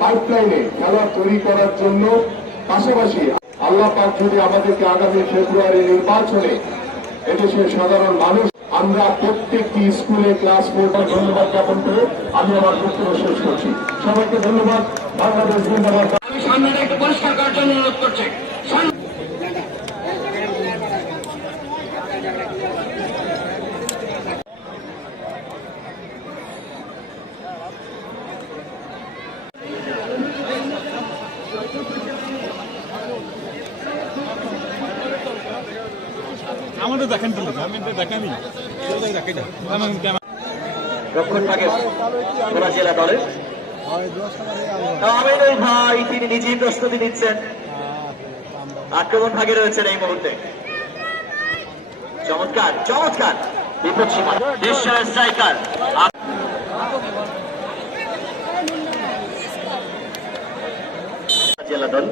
পাইপলাইনে খেলা তৈরি করার জন্য পাশাপাশি আল্লাহ পাক যদি আমাদেরকে আগামী ফেব্রুয়ারি নির্বাচনে এদেশের সাধারণ মানুষ, আমরা প্রত্যেকটি স্কুলে ক্লাস ফোরটা ধন্যবাদ জ্ঞাপন করে আমি আমার বক্তব্য শেষ করছি। সবাইকে ধন্যবাদ। বাংলাদেশ জন্য অনুরোধ আমাদের দেখেন কিন্তু আমি দেখানি নিজেই প্রস্তুতি নিচ্ছেন আক্রমণ ভাগে রয়েছেন এই মুহূর্তে চমৎকার চমৎকার জেলা দল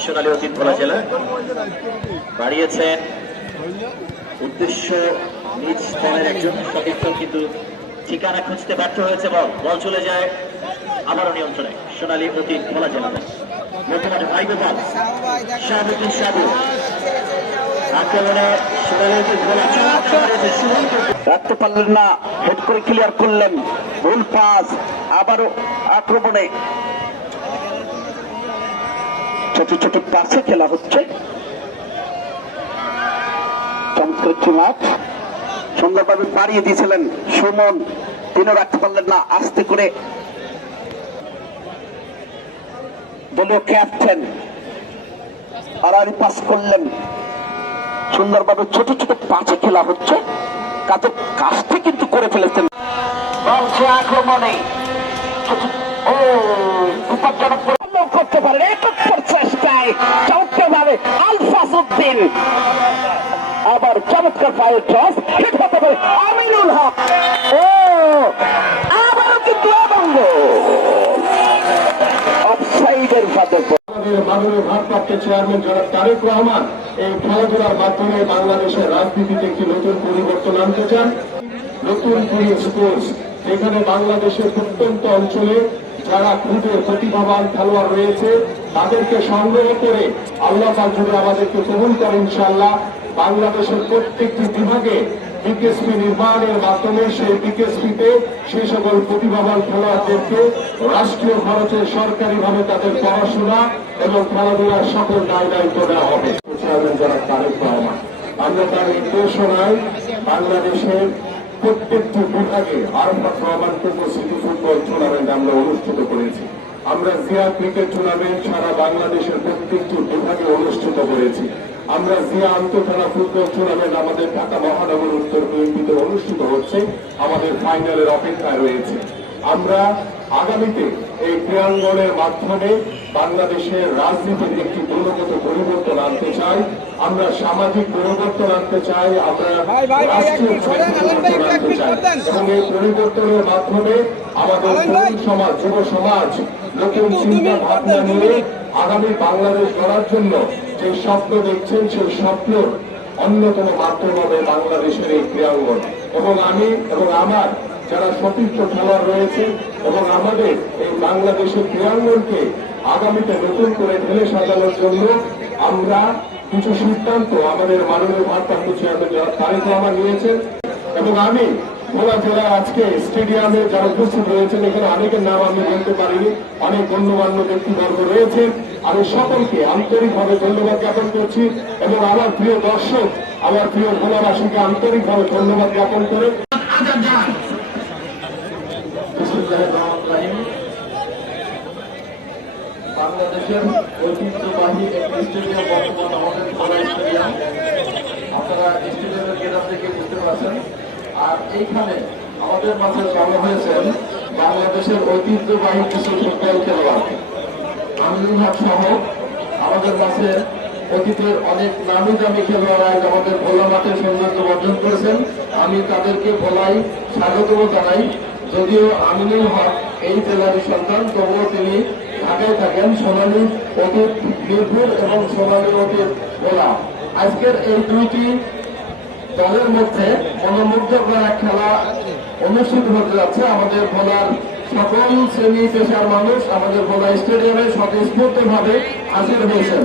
সোনালী অতীত ভোলা জেলা। বাড়িয়েছেন উদ্দেশ্য নিজ দলের একজন সতীর্থ কিন্তু ঠিকানা খুঁজতে ব্যর্থ হয়েছে বল বল চলে যায় আবারও নিয়ন্ত্রণে। সোনালী অতীত ভোলা জেলা ছোট ছোট পাশে খেলা হচ্ছে। চমৎকার মাঠ। সুন্দরভাবে বাড়িয়ে দিয়েছিলেন সুমন। তিনও রাখতে পারলেন না, আস্তে করে। দলীয় ক্যাপ্টেন আড়াআড়ি পাস করলেন। সুন্দরভাবে ছোট ছোট পাঁচে খেলা হচ্ছে। কিন্তু করে ফেলেছেন। আক্রমণে করতে পারেন। একক প্রচেষ্টায় চমৎকারভাবে আলফাস উদ্দিন। আবার চমৎকার পায়ের টস। হিট পারে আমিনুল হক। ও, আবারও কিন্তু অবঙ্গ। অফসাইডের ফাঁদে মাননীয় ভারপ্রাপ্ত চেয়ারম্যান জনাব তারেক রহমান এই খেলাধুলার মাধ্যমে বাংলাদেশের রাজনীতিতে একটি নতুন পরিবর্তন আনতে চান। নতুন স্পোর্টস যেখানে বাংলাদেশের প্রত্যন্ত অঞ্চলে যারা প্রতিভাবান খেলোয়াড় রয়েছে, তাদেরকে সংগ্রহ করে আল্লাহ পাক যদি আমাদেরকে কবুল করে ইনশাল্লাহ বাংলাদেশের প্রত্যেকটি বিভাগে বিকেএসপি নির্মাণের মাধ্যমে সেই বিকেএসপিতে সেই সকল প্রতিভাবান খেলোয়াড়দেরকে রাষ্ট্রীয় খরচে সরকারিভাবে তাদের পড়াশোনা এবং খেলাধুলার সকল দায় দায়িত্ব দেওয়া হবে। আমরা তার নির্দেশনায় বাংলাদেশের প্রত্যেকটি বিভাগে Arafat Rahman Koko city football tournament আমরা অনুষ্ঠিত করেছি। আমরা জিয়া ক্রিকেট টুর্নামেন্ট সারা বাংলাদেশের প্রত্যেকটি বিভাগে অনুষ্ঠিত করেছি। আমরা জিয়া আন্তঃথানা ফুটবল টুর্নামেন্ট আমাদের ঢাকা মহানগর উত্তর বিএনপিতে অনুষ্ঠিত হচ্ছে আমাদের ফাইনালের অপেক্ষায় রয়েছে। আমরা আগামীতে এই ক্রীড়াঙ্গনের মাধ্যমে বাংলাদেশের রাজনীতির একটি গুণগত পরিবর্তন আনতে চাই আমরা সামাজিক পরিবর্তন আনতে চাই আমরা এবং এই পরিবর্তনের মাধ্যমে আমাদের তরুণ সমাজ যুব সমাজ নতুন চিন্তা ভাবনা নিয়ে আগামী বাংলাদেশ গড়ার জন্য যে স্বপ্ন দেখছেন, সেই স্বপ্নর অন্যতম মাধ্যম হবে বাংলাদেশের এই ক্রীড়াঙ্গন। এবং আমি এবং আমার যারা সতীর্থ খেলোয়াড় রয়েছে এবং আমাদের এই বাংলাদেশের ক্রীড়াঙ্গনকে আগামীতে নতুন করে ঢেলে সাজানোর জন্য আমরা কিছু সিদ্ধান্ত আমাদের মাননীয় ভারপ্রাপ্ত চেয়ারম্যান যারা তারেক রহমান নিয়েছেন। এবং আমি জেলায় আজকে স্টেডিয়ামে যারা উপস্থিত রয়েছেন, এখানে অনেকের নাম আমি বলতে পারিনি, অনেক গণ্যমান্য ব্যক্তিবর্গ রয়েছেন। আমি সকলকে আন্তরিকভাবে ধন্যবাদ জ্ঞাপন করছি এবং আমার প্রিয় দর্শক, আমার প্রিয় ভোলাবাসীকে আন্তরিকভাবে ধন্যবাদ জ্ঞাপন করে বাংলাদেশের আপনারা স্টেডিয়ামের থেকে বুঝতে পারছেন। আর এইখানে আমাদের মাঝে জমা হয়েছেন বাংলাদেশের ঐতিহ্যবাহী কিছু ফুটবল খেলোয়াড়। আমিনুল হক সহ আমাদের মাঝে অতীতের অনেক নামি দামি খেলোয়াড় আমাদের ভোলা মাঠে সৌন্দর্য অর্জন করেছেন। আমি তাদেরকে ভোলাই স্বাগত জানাই। যদিও আমিনুল হক এই জেলারই সন্তান, তবুও তিনি ঢাকায় থাকেন, সোনালী অতীত মিরপুর এবং সোনালী অতীত ভোলা। আজকের এই দুইটি দলের মধ্যে মনোমুগ্ধকর খেলা অনুষ্ঠিত হতে যাচ্ছে। আমাদের সকল শ্রেণি পেশার মানুষ আমাদের স্টেডিয়ামে স্বতঃস্ফূর্ত ভাবে হাজির হয়েছেন।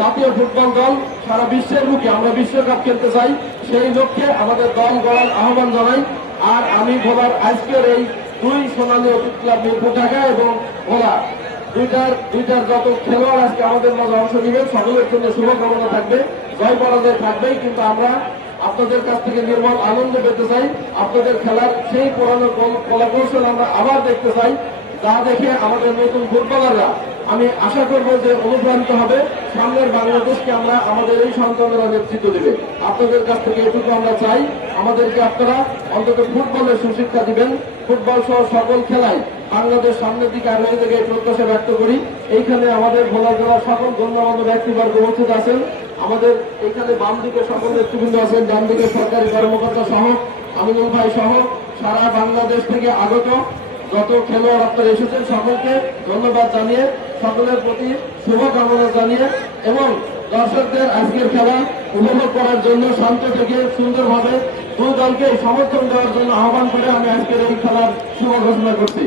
জাতীয় ফুটবল দল সারা বিশ্বের মুখে আমরা বিশ্বকাপ খেলতে চাই। সেই লক্ষ্যে আমাদের দল গড়ার আহ্বান জানাই। আর আমি ভোলার আজকের এই দুই সোনালী ক্লাব মিরপুর ঢাকা এবং ভোলা দুইটার দুইটার যত খেলোয়াড় আজকে আমাদের অংশ নেবেন, সকলের জন্য শুভকামনা থাকবে, জয় পরাজয় থাকবেই, কিন্তু আমরা আপনাদের কাছ থেকে নির্মল আনন্দ পেতে চাই। আপনাদের খেলার সেই পুরানো কলাকৌশল আমরা আবার দেখতে চাই। তা দেখে আমাদের নতুন ফুটবলাররা, আমি আশা করব যে অনুপ্রাণিত হবে। সামনের বাংলাদেশকে আমরা আমাদের এই সন্তানেরা নেতৃত্ব দেবে। আপনাদের কাছ থেকে এটুকু আমরা চাই। আমাদেরকে আপনারা অন্তত ফুটবলের সুশিক্ষা দিবেন। ফুটবল সহ সকল খেলায় বাংলাদেশ সামনের দিকে আগে থেকে প্রত্যাশা ব্যক্ত করি। এইখানে আমাদের ভোলা জেলার সকল গণ্যমান্য ব্যক্তিবর্গ উপস্থিত আছেন। আমাদের এখানে বাম দিকে সকল নেতৃবৃন্দ আছেন, ডান দিকে সরকারি কর্মকর্তা সহ, আমিনুল ভাই সহ, সারা বাংলাদেশ থেকে আগত যত খেলোয়াড় আপনারা এসেছেন সকলকে ধন্যবাদ জানিয়ে, সকলের প্রতি শুভকামনা জানিয়ে এবং দর্শকদের আজকের খেলা উপভোগ করার জন্য শান্ত থেকে সুন্দরভাবে দুই দলকে সমর্থন দেওয়ার জন্য আহ্বান করে আমি আজকের এই খেলার শুভ ঘোষণা করছি।